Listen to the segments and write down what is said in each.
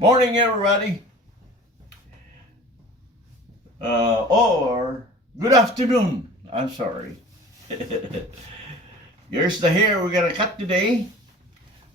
Morning, everybody. Or good afternoon. I'm sorry. Here's the hair we're gonna cut today.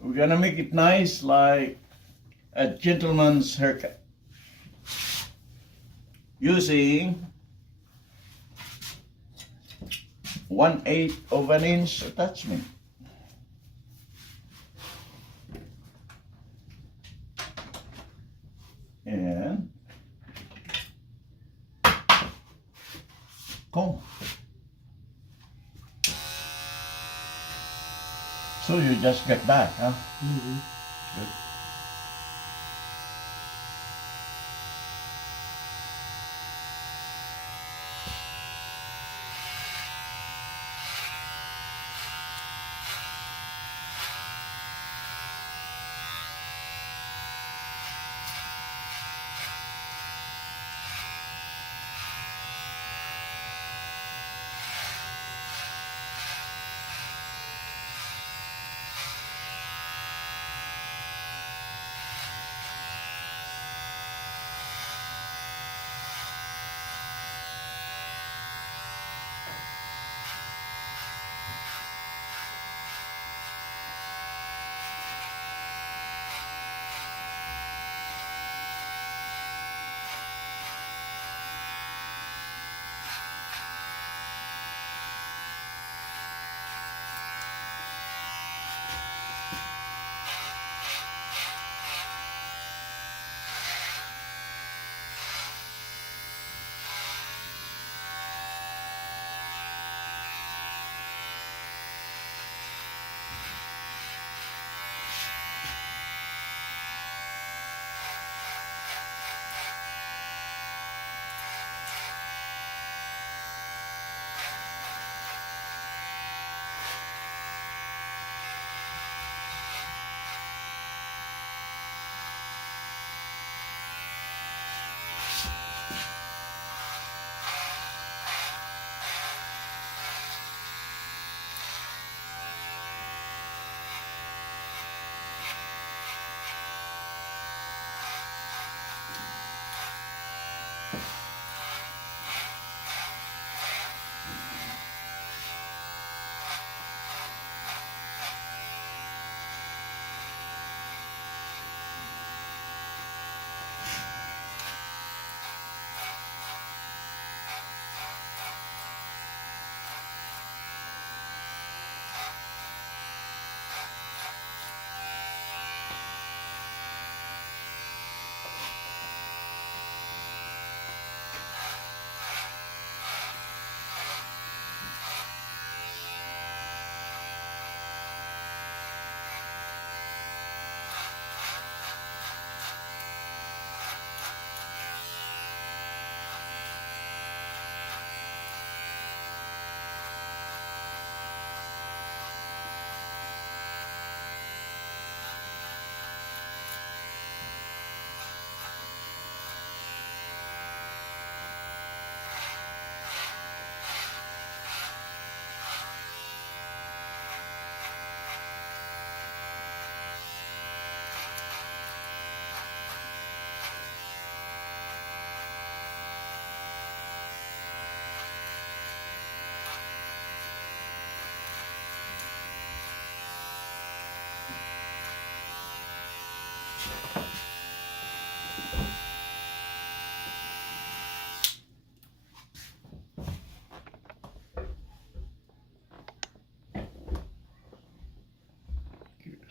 We're gonna make it nice like a gentleman's haircut. Using 1/8 of an inch attachment. And comb. So you just get back, huh? Good.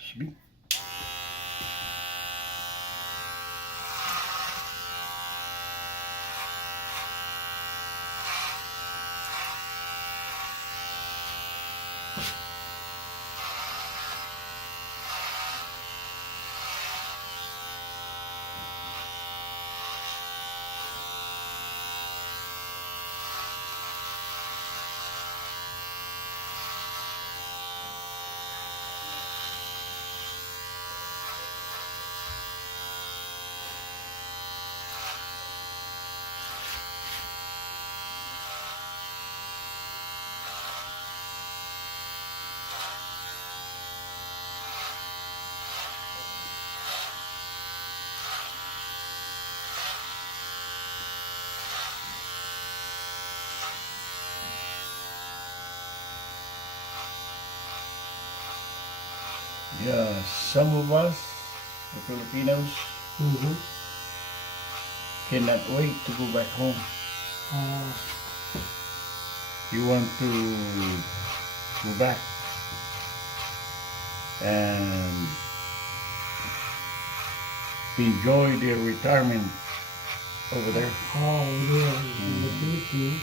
Excuse me. Yeah, some of us, the Filipinos, Mm-hmm. cannot wait to go back home. You want to go back and enjoy their retirement over there. Yeah, in the Philippines.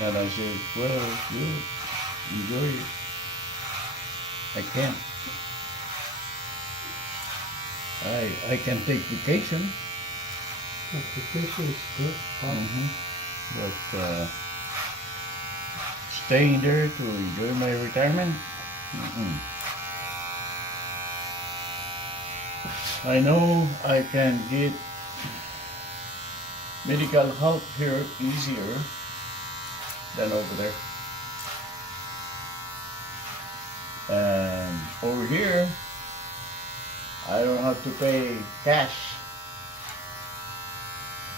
And I said, well, good, enjoy it. I can't. I can take vacation, Application is good, but but staying there to enjoy my retirement, mm-mm. I know I can get medical help here easier than over there. And over here, I don't have to pay cash.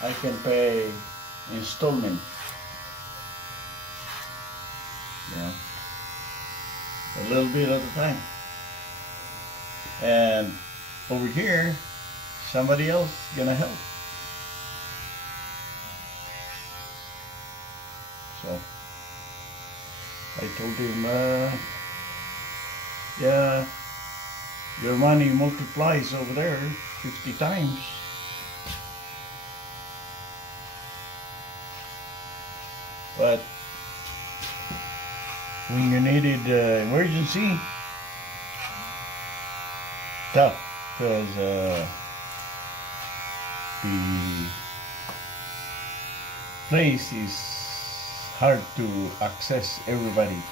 I can pay installment. You know, a little bit at a time. And over here, somebody else gonna help. So I told him, yeah, your money multiplies over there 50 times. But when you needed emergency, tough, because the place is hard to access everybody.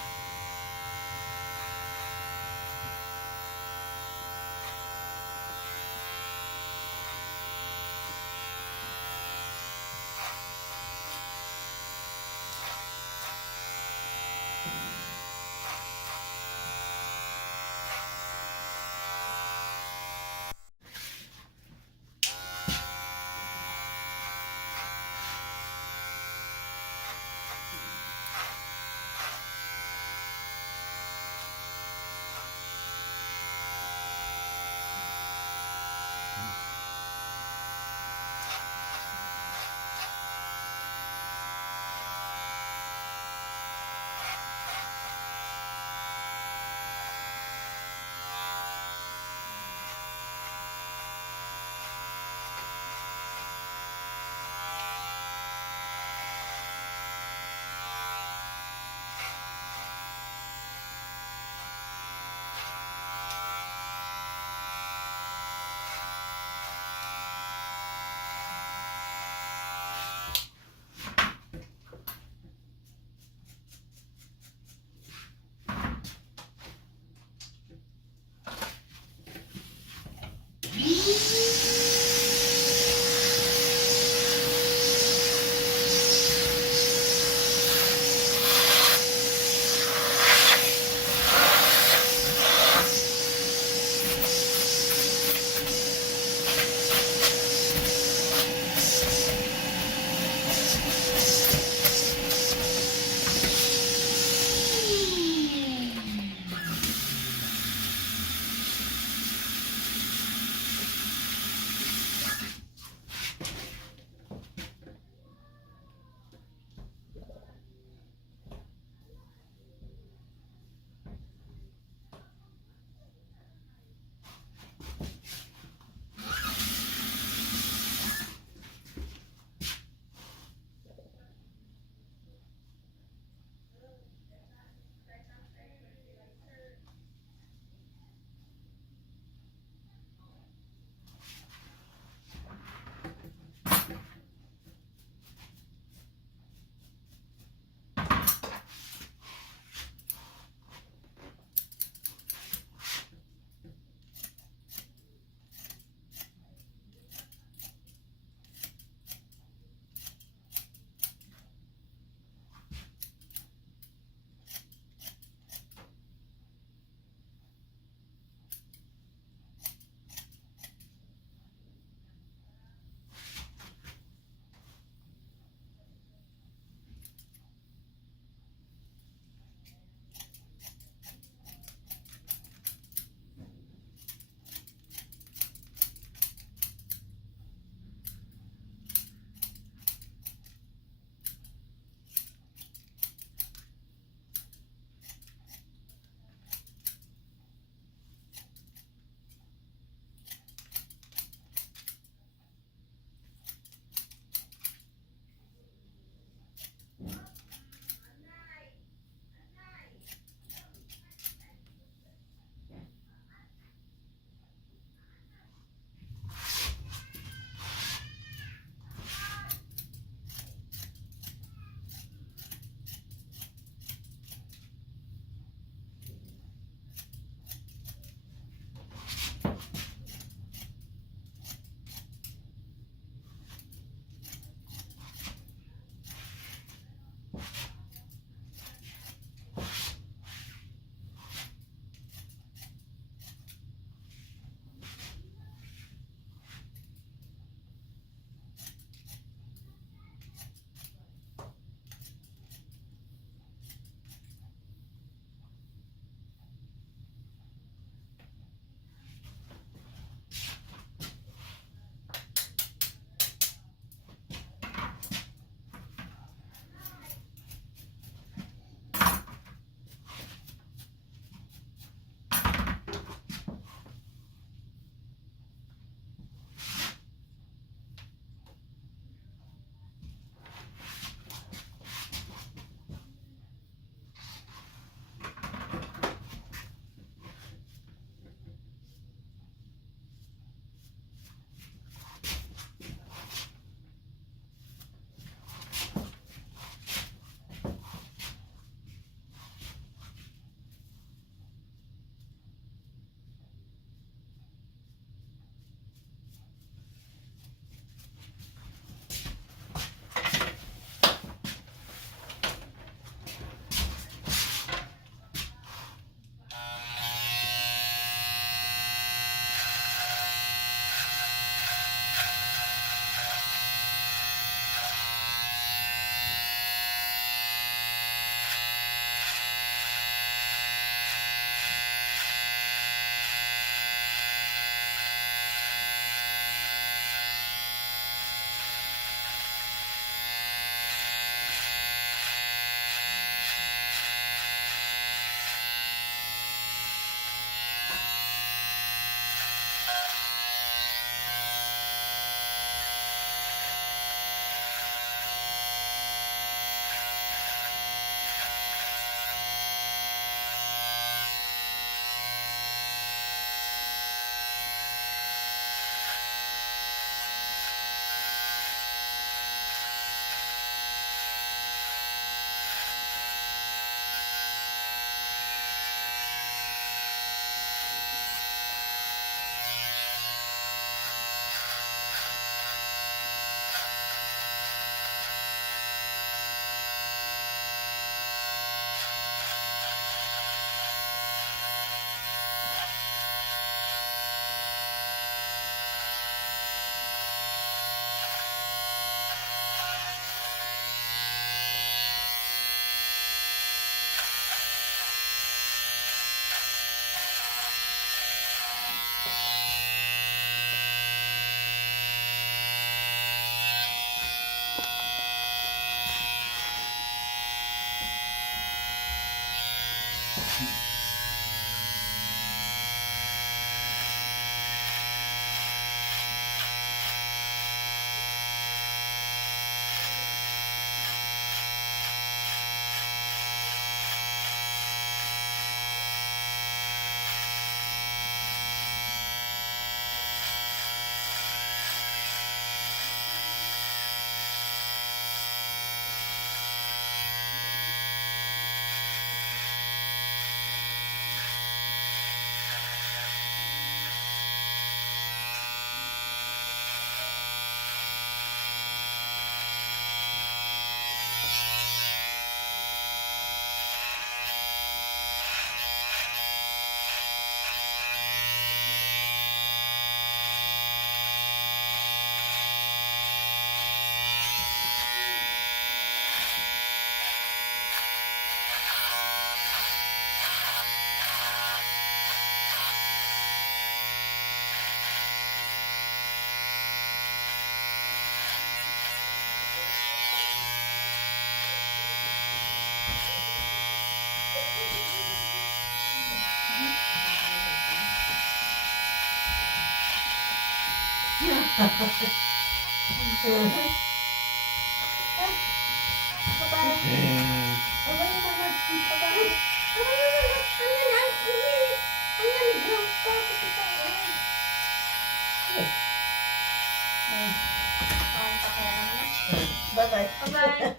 Bye-bye. Bye-bye.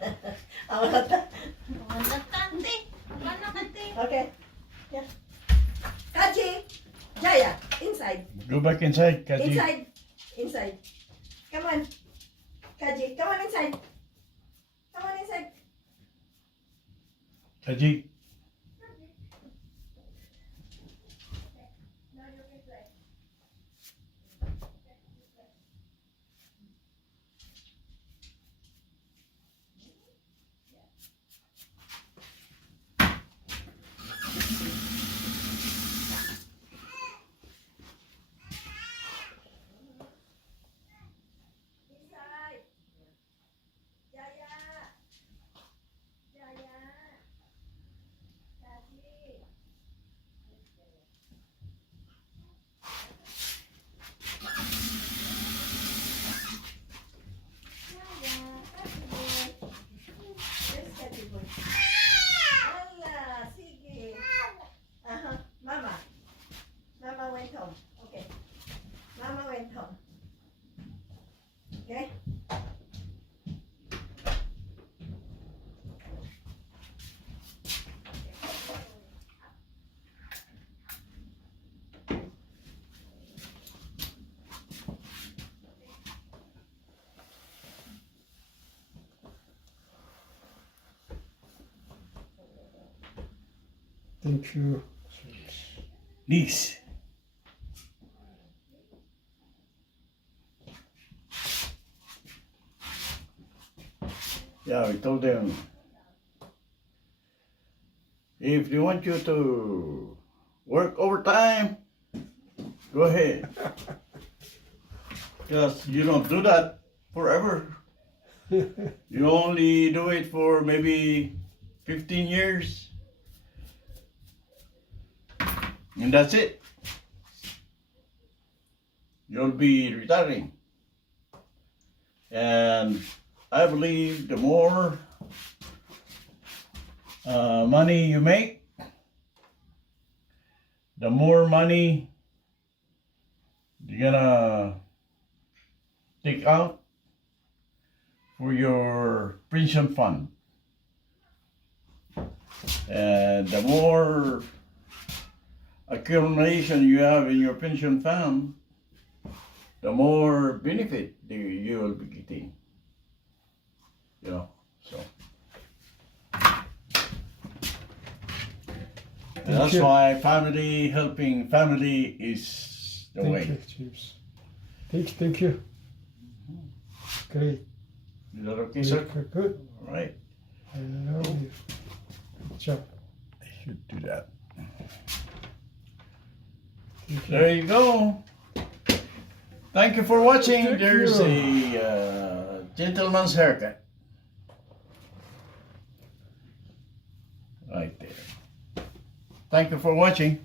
Awalata. Tante. Tante. Okay. Yeah. Kaji. Jaya. Inside. Go back inside, Kaji. Inside. Inside. Come on. Kaji. Come on inside. Come on inside. Kaji. Now you can play. Inside. Jaya. Jaya. Kaji. Yes, Kaji boy. Ala, sige. Mama. Mama went home. Okay. Mama went home. Okay? Thank you. Niece. Yeah, we told them if they want you to work overtime, go ahead. Just you don't do that forever. You only do it for maybe 15 years. And that's it. You'll be retiring. And I believe the more money you make, the more money you're gonna take out for your pension fund. And the more accumulation you have in your pension fund, the more benefit you will be getting. You know, so. And that's you. why helping family is the Thank way. you, Chiefs. Thank you. Great. Is that okay, sir? Good. All right. I love you. Good job. I should do that. Thank you. There you go. Thank you for watching. Thank There's you. a gentleman's haircut. Right there. Thank you for watching.